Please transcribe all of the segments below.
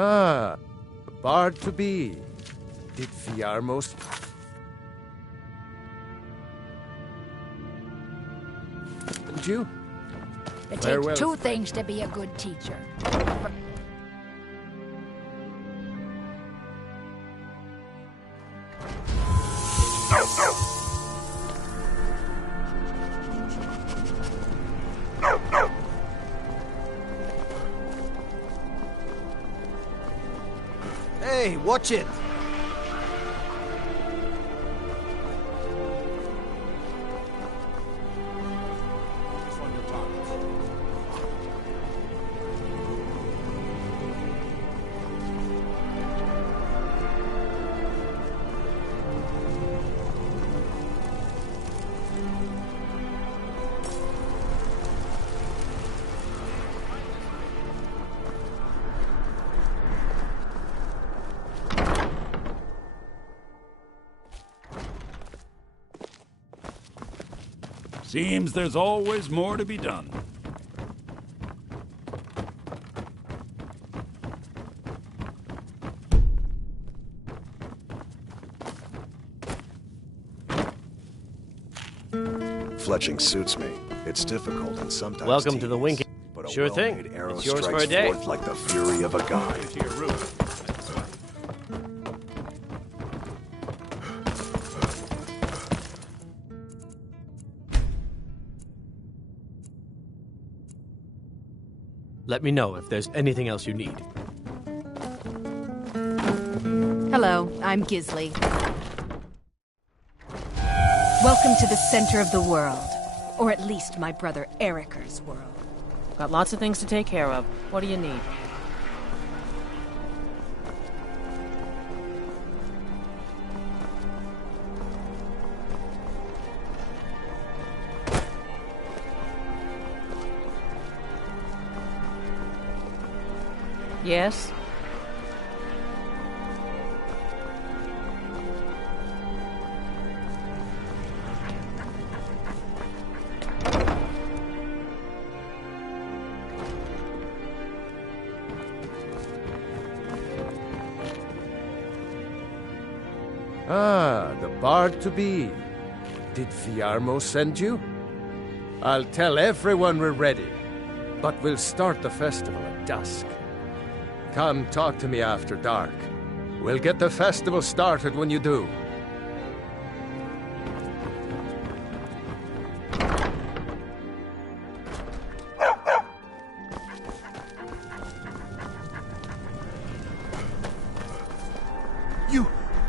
Ah, the bard to be. Did Fiarmos... And you? It Farewell. takes two things to be a good teacher. Hey, watch it! Seems there's always more to be done. Fletching suits me. It's difficult and sometimes Welcome to the tedious, winking. but a Sure thing. well-made arrow It's yours for strikes a day. forth like the fury of a god. To your roof. Let me know if there's anything else you need. Hello, I'm Gisley. Welcome to the center of the world. Or at least my brother Eriker's world. Got lots of things to take care of. What do you need? Yes? Ah, the bard to be. Did Fiarmos send you? I'll tell everyone we're ready, but we'll start the festival at dusk. Come talk to me after dark. We'll get the festival started when you do.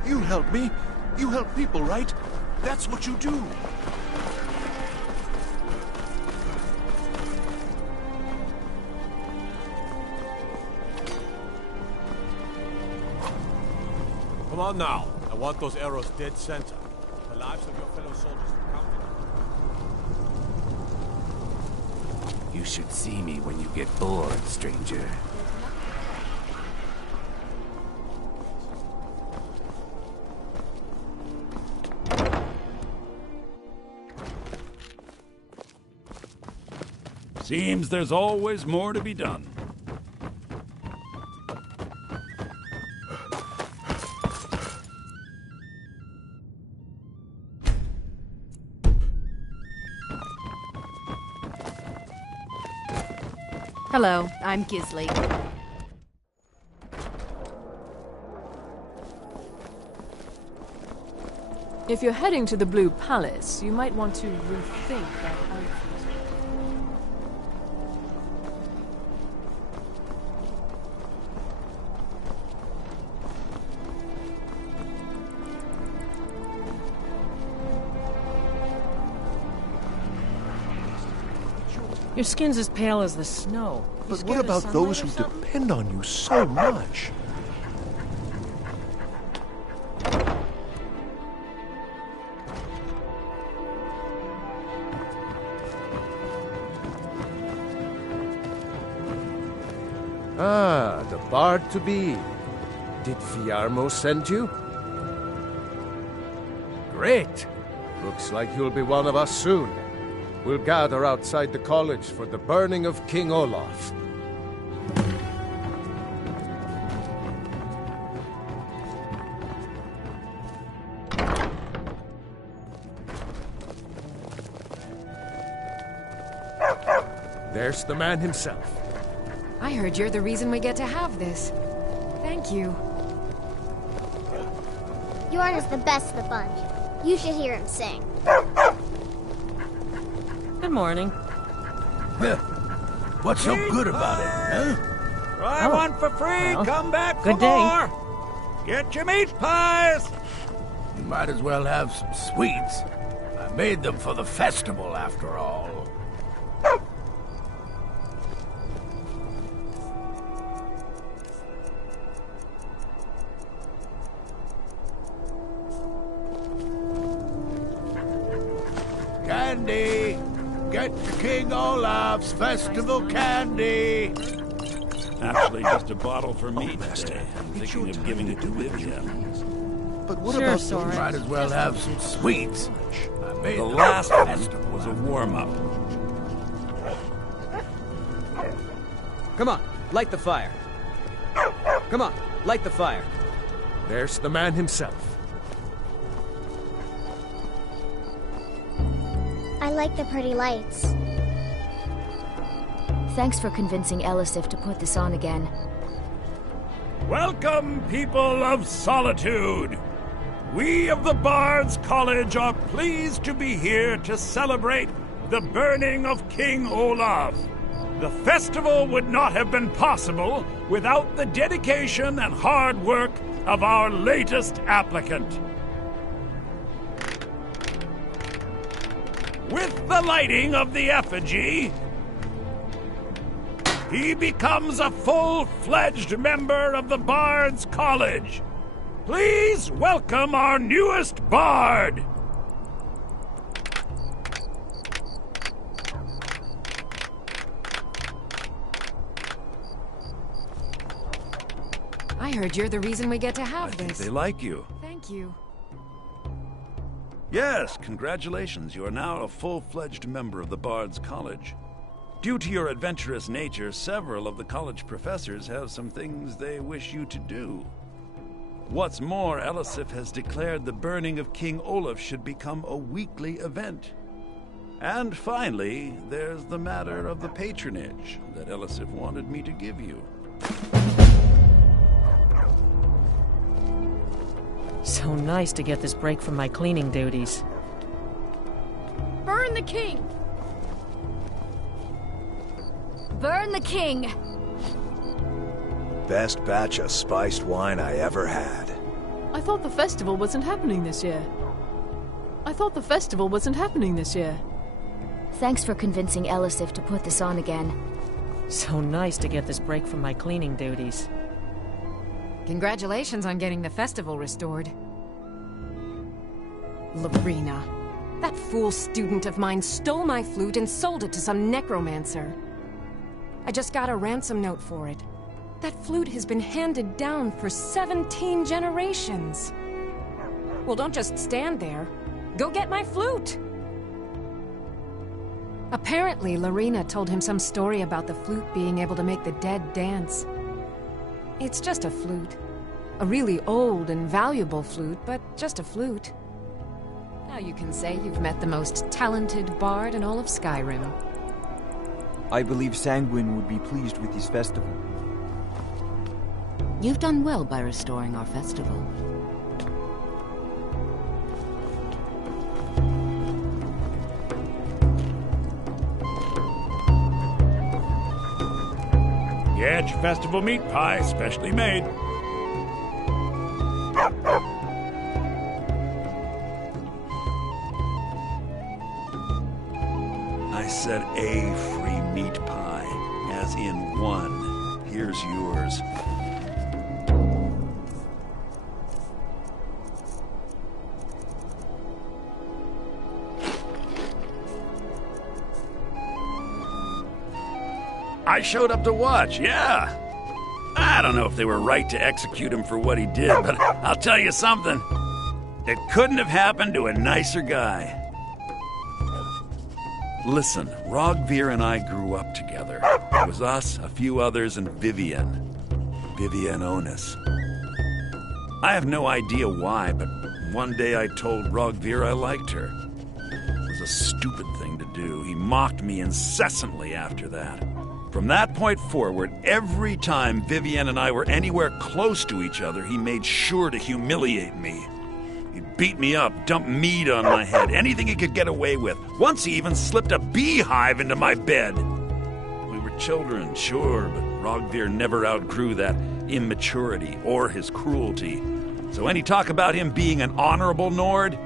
You help me. You help people, right? That's what you do. Come on now. I want those arrows dead center. The lives of your fellow soldiers are counted. You should see me when you get bored, stranger. Seems there's always more to be done. Hello, I'm Gisley. If you're heading to the Blue Palace, you might want to rethink that outfit. Your skin's as pale as the snow. But what about those who depend on you so much? Ah, the bard to be. Did Fiarmos send you? Great! Looks like you'll be one of us soon. We'll gather outside the college for the burning of King Olaf. There's the man himself. I heard you're the reason we get to have this. Thank you. Yorn is the best of the bunch. You should hear him sing. Good morning. What's so good about it, huh? Try one for free, well, come back good for day. more. Get your meat pies. You might as well have some sweets. I made them for the festival, after all. Candy! Get to King Olaf's festival candy! Actually, just a bottle for me today. I'm thinking of giving it to Vivian. But what Sure, about Soren. Might as well have some sweets. I made The them last for the one festival. was a warm-up. Come on, light the fire. Come on, light the fire. There's the man himself. I like the pretty lights. Thanks for convincing Elisif to put this on again. Welcome, people of Solitude! We of the Bards College are pleased to be here to celebrate the burning of King Olaf. The festival would not have been possible without the dedication and hard work of our latest applicant. With the lighting of the effigy, he becomes a full-fledged member of the Bards College. Please welcome our newest bard. I heard you're the reason we get to I have think this. they like you. Thank you. Yes, congratulations. You are now a full-fledged member of the Bards College. Due to your adventurous nature, several of the college professors have some things they wish you to do. What's more, Elisif has declared the burning of King Olaf should become a weekly event. And finally, there's the matter of the patronage that Elisif wanted me to give you. So nice to get this break from my cleaning duties. Burn the king! Burn the king! Best batch of spiced wine I ever had. I thought the festival wasn't happening this year. Thanks for convincing Elisif to put this on again. So nice to get this break from my cleaning duties. Congratulations on getting the festival restored. Lorena. That fool student of mine stole my flute and sold it to some necromancer. I just got a ransom note for it. That flute has been handed down for 17 generations. Well, don't just stand there. Go get my flute! Apparently, Lorena told him some story about the flute being able to make the dead dance. It's just a flute. A really old and valuable flute, but just a flute. Now you can say you've met the most talented bard in all of Skyrim. I believe Sanguine would be pleased with this festival. You've done well by restoring our festival. Get your festival meat pie, specially made. I said a free meat pie, as in one. Here's yours. I showed up to watch, yeah. I don't know if they were right to execute him for what he did, but I'll tell you something. It couldn't have happened to a nicer guy. Listen, Rogvir and I grew up together. It was us, a few others, and Vivian. Vivian Onus. I have no idea why, but one day I told Rogvir I liked her. It was was a stupid thing to do. He mocked me incessantly after that. From that point forward, every time Vivienne and I were anywhere close to each other, he made sure to humiliate me. He'd beat me up, dump meat on my head, anything he could get away with. Once he even slipped a beehive into my bed. We were children, sure, but Rogvir never outgrew that immaturity or his cruelty. So any talk about him being an honorable Nord?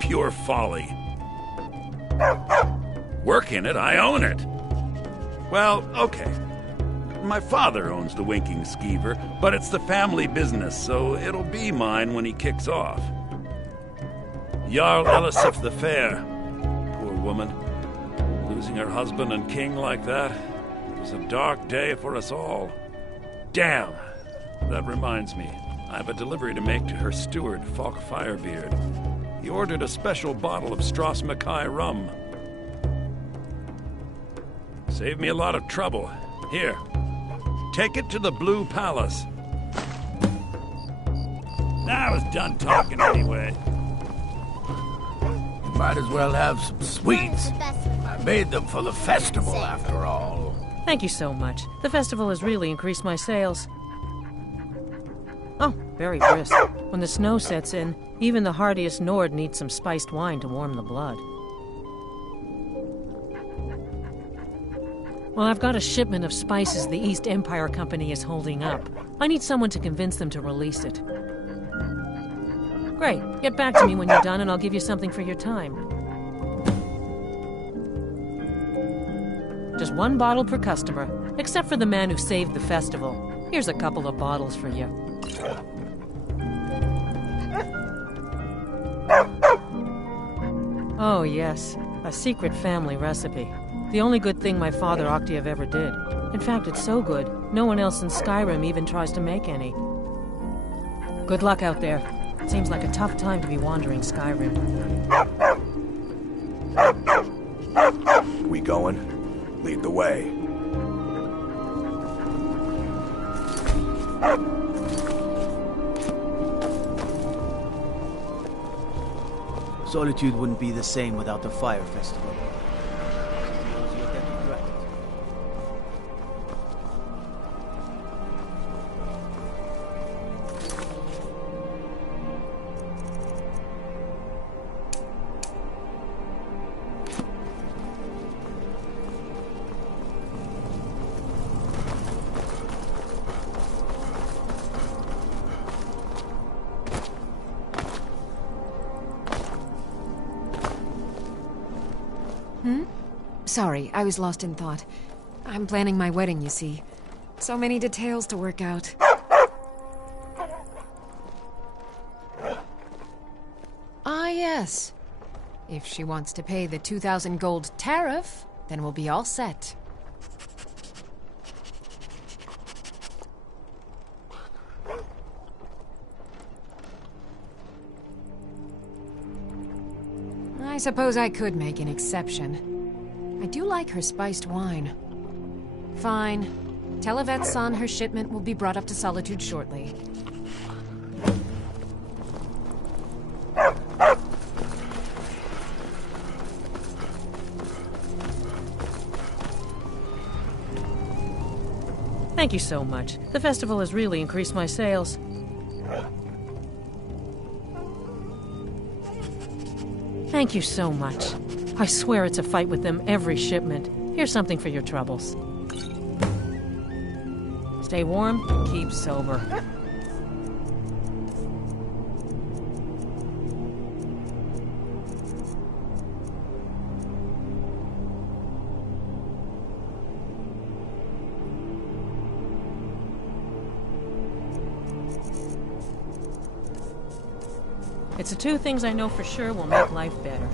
Pure folly. Work in it, I own it. Well, okay. My father owns the Winking Skeever, but it's the family business, so it'll be mine when he kicks off. Jarl Elisif the Fair. Poor woman. Losing her husband and king like that. It was a dark day for us all. Damn. That reminds me. I have a delivery to make to her steward, Falk Firebeard. He ordered a special bottle of Strass Mackay rum. Saved me a lot of trouble. Here. Take it to the Blue Palace. I was done talking anyway. You might as well have some sweets. I made them for the festival, after all. Thank you so much. The festival has really increased my sales. Oh, very brisk. When the snow sets in, even the hardiest Nord needs some spiced wine to warm the blood. Well, I've got a shipment of spices the East Empire Company is holding up. I need someone to convince them to release it. Great. Get back to me when you're done and I'll give you something for your time. Just one bottle per customer, except for the man who saved the festival. Here's a couple of bottles for you. Oh, yes. A secret family recipe. The only good thing my father Octiev ever did. In fact, it's so good, no one else in Skyrim even tries to make any. Good luck out there. It seems like a tough time to be wandering Skyrim. We going? Lead the way. Solitude wouldn't be the same without the Fire Festival. Sorry, I was lost in thought. I'm planning my wedding, you see. So many details to work out. Ah, yes. If she wants to pay the 2,000 gold tariff, then we'll be all set. I suppose I could make an exception. I do like her spiced wine. Fine. Tell Yvette's son her shipment will be brought up to Solitude shortly. Thank you so much. The festival has really increased my sales. Thank you so much. I swear it's a fight with them every shipment. Here's something for your troubles. Stay warm and keep sober. It's the two things I know for sure will make life better.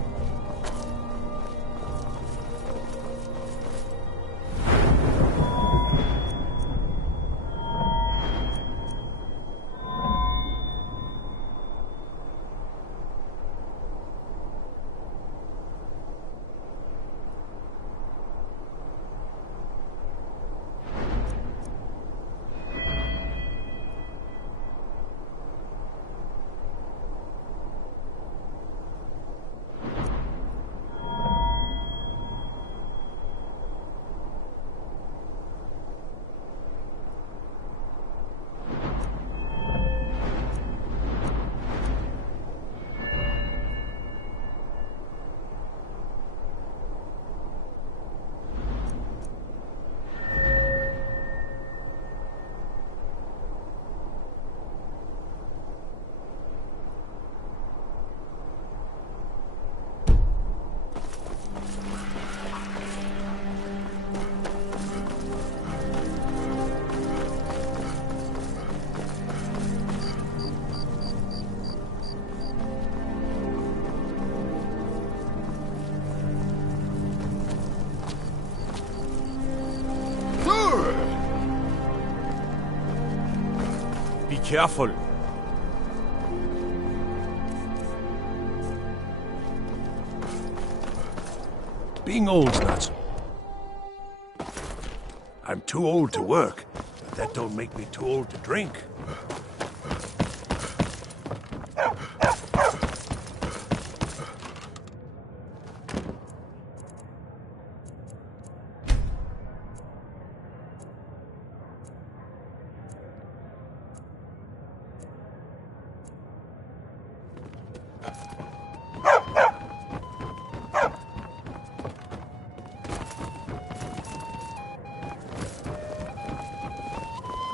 careful. Being old's not... I'm too old to work, but that don't make me too old to drink.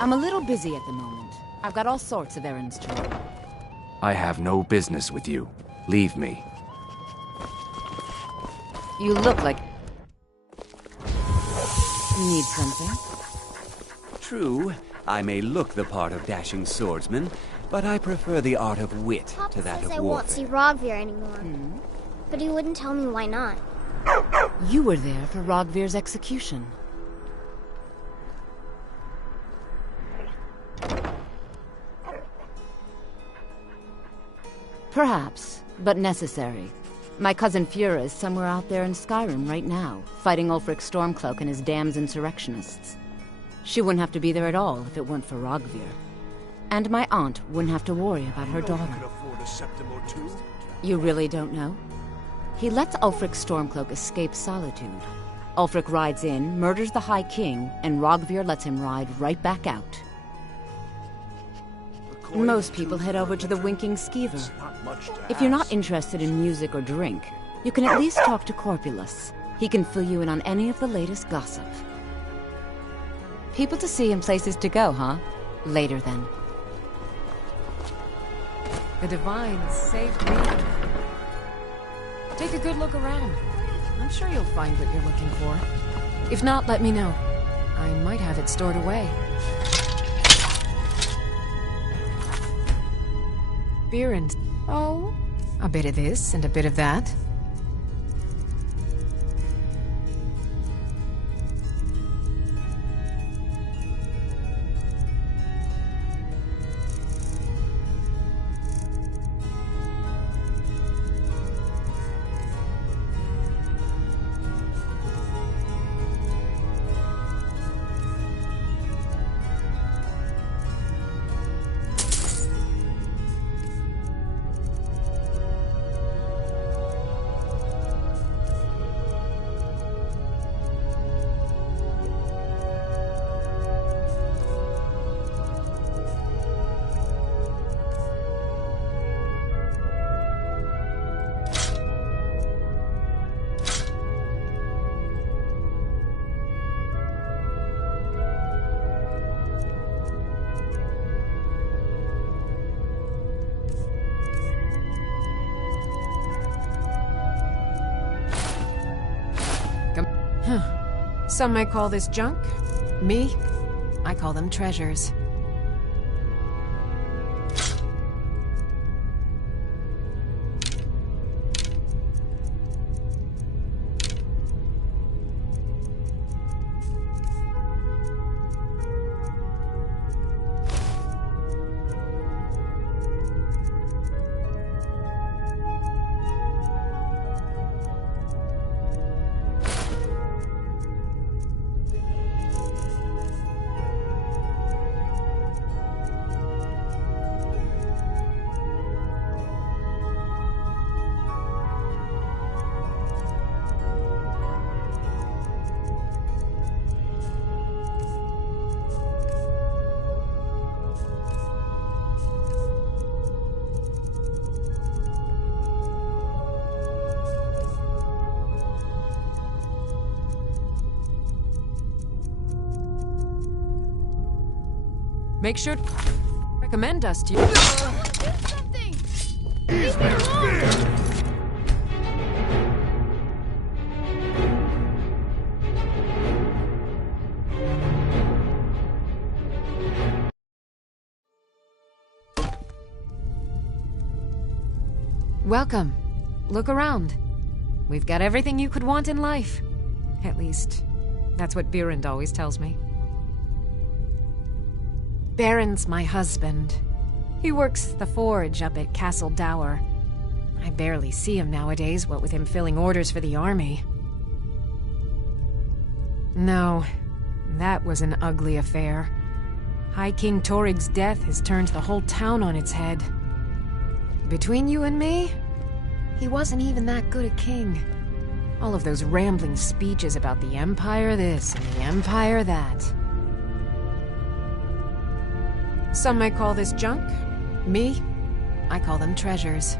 I'm a little busy at the moment. I've got all sorts of errands to run. I have no business with you. Leave me. You look like... Need something? True, I may look the part of dashing swordsman, but I prefer the art of wit to that of I won't warfare. see Rogvir anymore. But he wouldn't tell me why not. You were there for Rogvir's execution. Perhaps, but necessary. My cousin Fura is somewhere out there in Skyrim right now, fighting Ulfric Stormcloak and his damned insurrectionists. She wouldn't have to be there at all if it weren't for Rogvir. And my aunt wouldn't have to worry about her daughter. You really don't know? He lets Ulfric Stormcloak escape Solitude. Ulfric rides in, murders the High King, and Rogvir lets him ride right back out. Most people head over to the Winking Skeever. If you're not interested in music or drink, you can at least talk to Corpulus. He can fill you in on any of the latest gossip. People to see and places to go, huh? Later then. The Divines saved me. Take a good look around. I'm sure you'll find what you're looking for. If not, let me know. I might have it stored away. Beer and... oh, a bit of this and a bit of that. Some may call this junk. Me, I call them treasures. Make sure to recommend us to you. Welcome. Look around. We've got everything you could want in life. At least, that's what Birand always tells me. Baron's my husband. He works the forge up at Castle Dower. I barely see him nowadays, what with him filling orders for the army. No, that was an ugly affair. High King Torig's death has turned the whole town on its head. Between you and me, he wasn't even that good a king. All of those rambling speeches about the Empire this and the Empire that. Some might call this junk. Me, I call them treasures.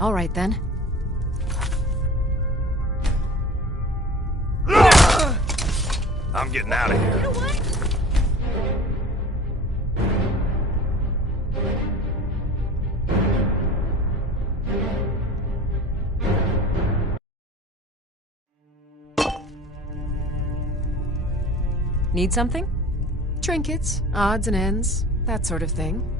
All right, then. I'm getting out of here. Need something? Trinkets, odds and ends, that sort of thing.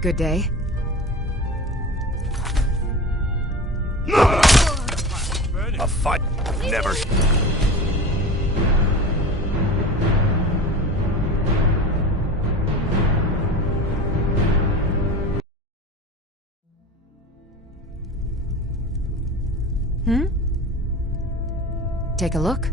Good day. A fight never... Take a look.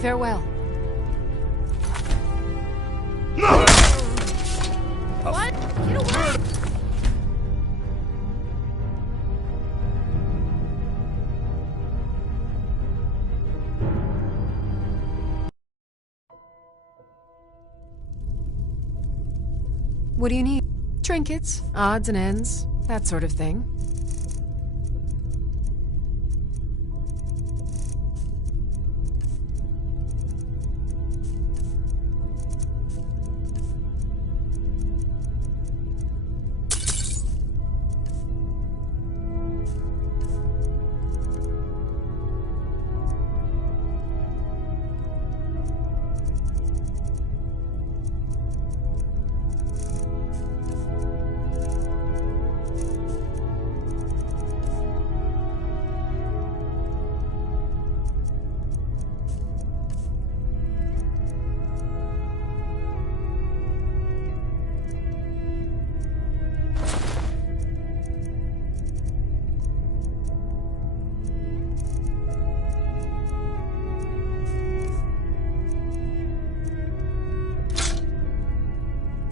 Farewell. What? Get away! What do you need? Trinkets, odds and ends, that sort of thing.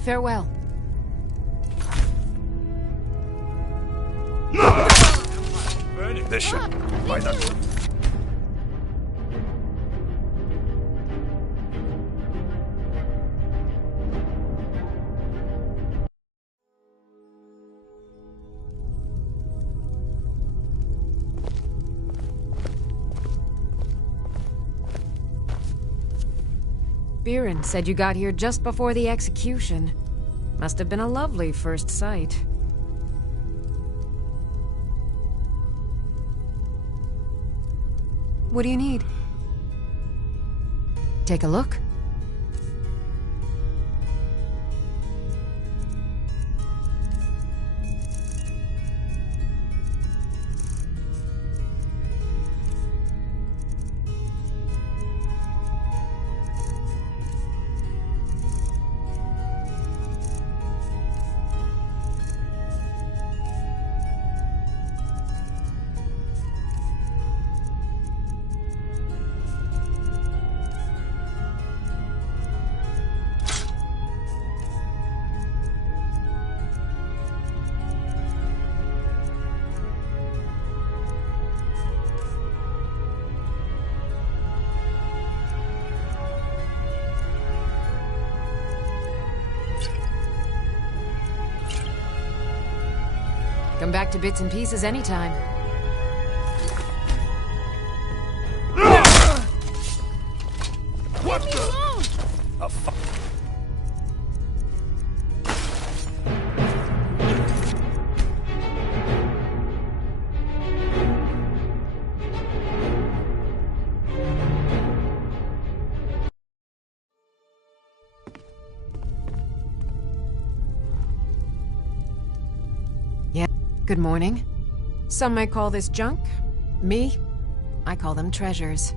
Farewell. This should light up. Biren said you got here just before the execution. Must have been a lovely first sight. What do you need? Take a look. Come back to bits and pieces anytime. What the? A fuck. Good morning. Some may call this junk. Me, I call them treasures.